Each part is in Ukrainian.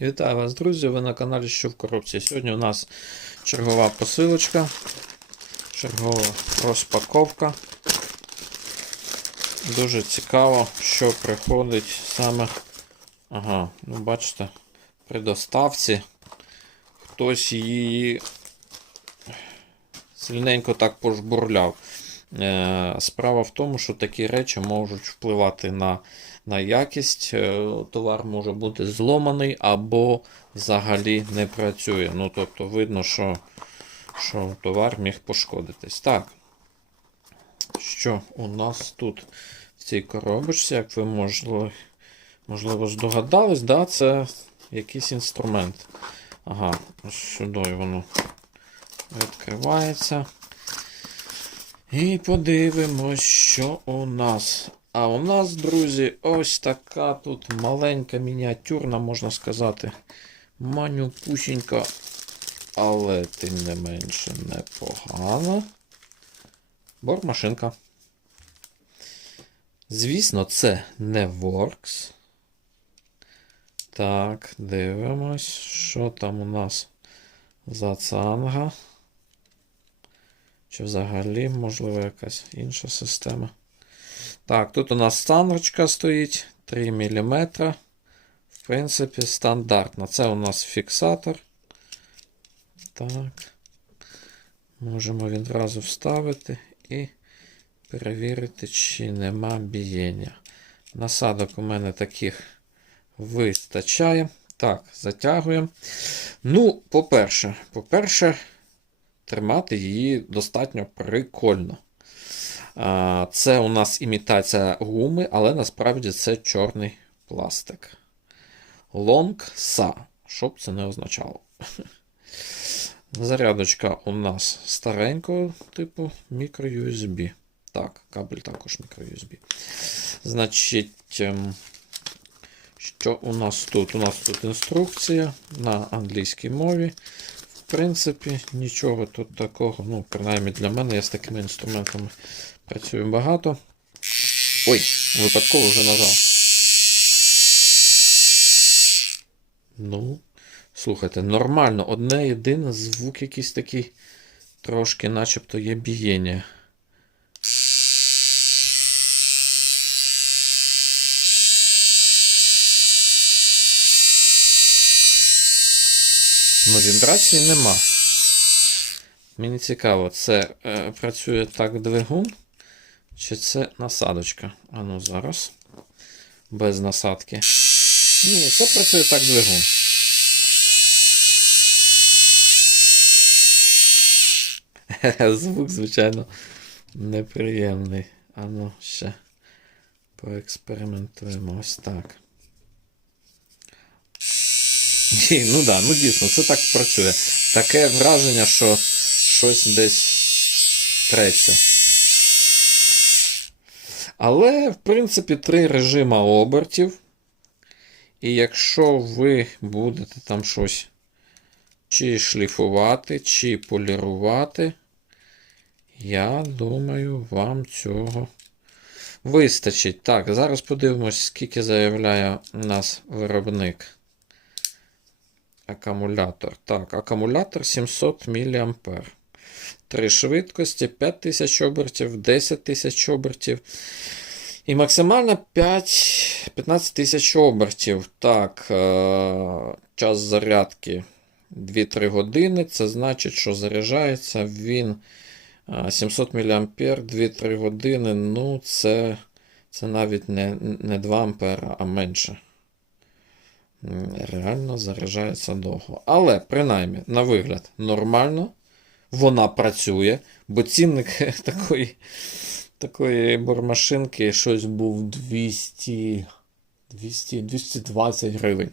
Вітаю вас, друзі! Ви на каналі Що в коробці. Сьогодні у нас чергова посилочка, чергова розпаковка. Дуже цікаво, що приходить саме. Ага, ну бачите, при доставці хтось її сильненько так пожбурляв. Е, Справа в тому, що такі речі можуть впливати на, на якість. Е, Товар може бути зломаний або взагалі не працює. Ну, тобто, видно, що, що товар міг пошкодитись. Так. Що у нас тут в цій коробочці, як ви можливо, можливо здогадались, да, це якийсь інструмент. Ага, сюди воно відкривається. І подивимось, що у нас. А у нас, друзі, ось така тут маленька мініатюрна, можна сказати, манюпусінька, але тим не менше непогана. Бормашинка. Звісно, це не Works. Так, дивимось, що там у нас за цанга. Чи взагалі, можливо, якась інша система. Так, тут у нас станочка стоїть 3 мм. В принципі, стандартна. Це у нас фіксатор. Так. Можемо відразу вставити і перевірити, чи нема бієння. Насадок у мене таких вистачає. Так, затягуємо. Ну, по-перше, по-перше, тримати її достатньо прикольно. Це у нас імітація гуми, але насправді це чорний пластик. Long SA, що б це не означало. Зарядочка у нас старенького типу мікро-USB. Так, кабель також мікро-USB. Значить, ем, що у нас тут? У нас тут інструкція на англійській мові. В принципі, нічого тут такого, ну, принаймні для мене, я з такими інструментами працюю багато. Ой, випадково вже нажав. Ну, слухайте, нормально, одне єдине звук якийсь такий, трошки начебто є бієння. Ну, вібрації нема. Мені цікаво, це е, працює так двигун, чи це насадочка? А ну зараз. Без насадки. Ні, це працює так двигун. Звук, звичайно, неприємний. А ну ще поекспериментуємо ось так. Ні, ну да, ну дійсно, це так працює. Таке враження, що щось десь треться. Але, в принципі, три режима обертів. І якщо ви будете там щось чи шліфувати, чи полірувати, я думаю, вам цього вистачить. Так, зараз подивимось, скільки заявляє у нас виробник. Акумулятор. Так, акумулятор 700 мА. Три швидкості, 5000 обертів, 10 тисяч обертів. І максимально 5, 15 тисяч обертів. Так, е, час зарядки 2-3 години. Це значить, що заряджається він е, 700 мА 2-3 години. Ну, це, це навіть не, не 2 ампера, а менше. Реально заряджається довго. Але, принаймні, на вигляд, нормально. Вона працює, бо цінник такої такої бормашинки щось був 200, 200, 220 гривень.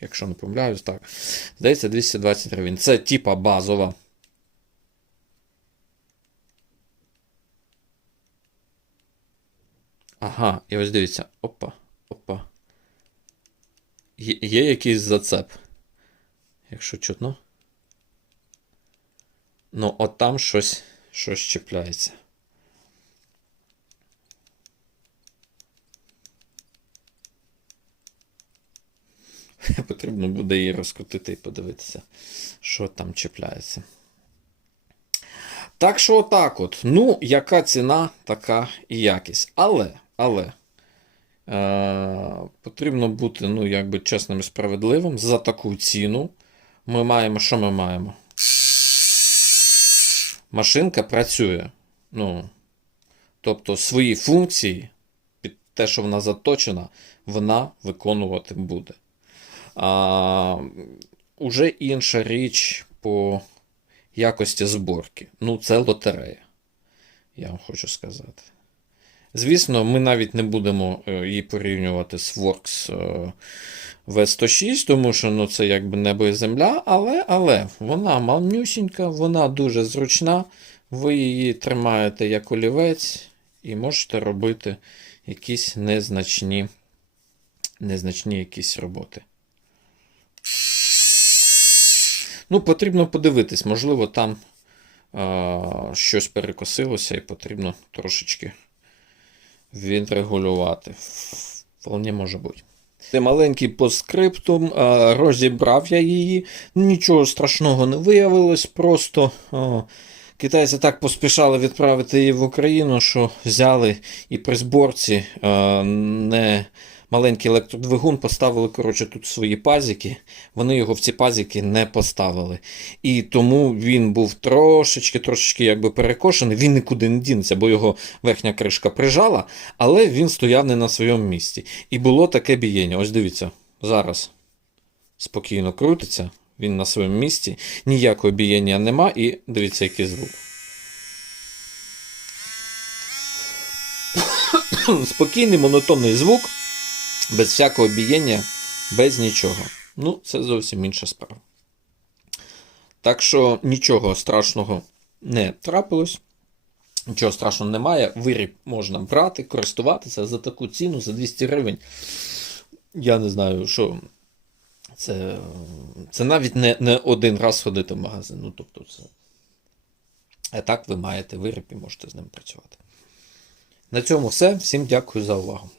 Якщо не помиляюсь, так. Здається, 220 гривень. Це типа базова. Ага, і ось дивіться. Опа, опа. Є, є якийсь зацеп. Якщо чутно. Ну, от там щось, щось чіпляється. Потрібно буде її розкрутити і подивитися, що там чіпляється. Так що отак от. Ну, яка ціна, така і якість. Але, але. Е, потрібно бути, ну, якби чесним і справедливим. За таку ціну ми маємо, що ми маємо? Машинка працює. Ну, тобто свої функції, під те, що вона заточена, вона виконувати буде. А, уже інша річ по якості зборки. Ну, це лотерея. Я вам хочу сказати. Звісно, ми навіть не будемо е, її порівнювати з Works е, V106, тому що ну, це якби небо і земля, але, але вона малнюсінька, вона дуже зручна. Ви її тримаєте як олівець і можете робити якісь незначні, незначні якісь роботи. Ну, потрібно подивитись, можливо, там е, щось перекосилося і потрібно трошечки відрегулювати. Вполне може бути. Це маленький постскриптум, е, розібрав я її. Нічого страшного не виявилось, просто о, китайці так поспішали відправити її в Україну, що взяли і при зборці о, не маленький електродвигун поставили коротше, тут свої пазики. Вони його в ці пазики не поставили. І тому він був трошечки, трошечки якби перекошений. Він нікуди не дінеться, бо його верхня кришка прижала, але він стояв не на своєму місці. І було таке бієння. Ось дивіться, зараз спокійно крутиться. Він на своєму місці, ніякого бієння нема, і дивіться, який звук. Спокійний монотонний звук, без всякого бієння, без нічого. Ну, це зовсім інша справа. Так що нічого страшного не трапилось. Нічого страшного немає. Виріб можна брати, користуватися за таку ціну, за 200 гривень. Я не знаю, що. Це, це навіть не, не один раз ходити в магазин. Ну, тобто це. А так ви маєте виріб і можете з ним працювати. На цьому все. Всім дякую за увагу.